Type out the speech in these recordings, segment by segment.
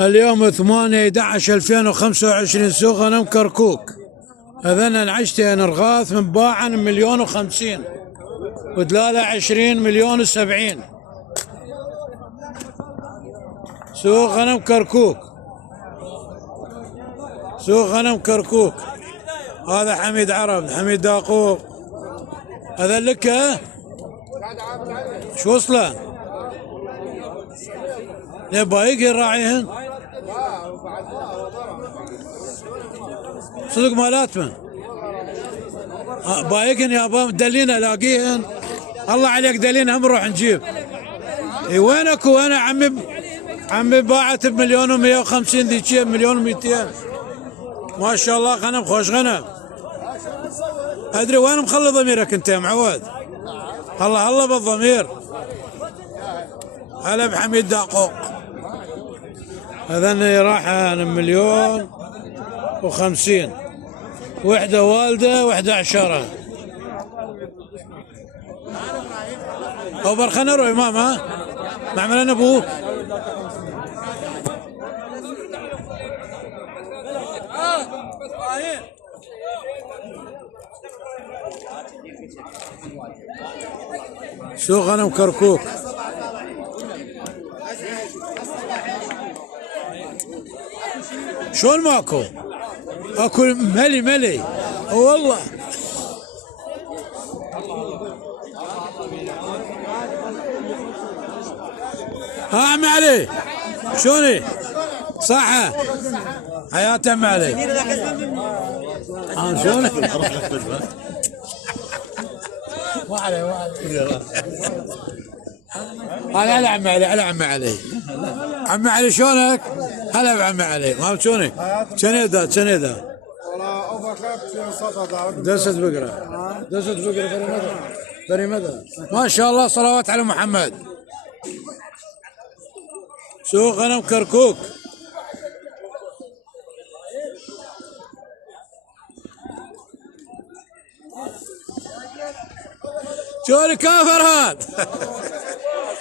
اليوم 8/11/2025 سوق غنم كركوك. هذنا العشتين رغاث مباعا 1,050,000 ودلالة 20,070,000. سوق غنم كركوك، سوق غنم كركوك. هذا حميد عرب، حميد داقوق. هذا لك شو وصله؟ ليه بايق يراعيهن؟ صدق مالات من بايقهن يابا، دلينا الاقيهن. الله عليك دلينا، هم نروح نجيب. اي وينك؟ وانا عمي باعت ب1,150,000 ذيك 1,200,000. ما شاء الله غنم خوش غنم. ادري وين مخلي ضميرك انت يا معود؟ الله الله بالضمير. هلا بحميد داقوق. هذا راح 1,050,000. وحده والده وحده عشره. اوبر خلنا نروح امام. ها معمل انا ابوه. سوق غنم كركوك. شلون ماكو؟ اكو ملي والله. ها عمي علي شلوني؟ صحة حياتي عمي علي. شلونك؟ ما علي ما علي. هلا عمي علي، هلا عمي علي. عمي علي شلونك؟ هلا بعمي علي. ما شلونك؟ شنيدا شنيدا؟ دست بقرة، دست بقرة بري مدى. ما شاء الله صلوات على محمد. سوق غنم كركوك. شلونك يا فرهاد؟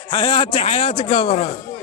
حياتي حياتك يا فرهاد.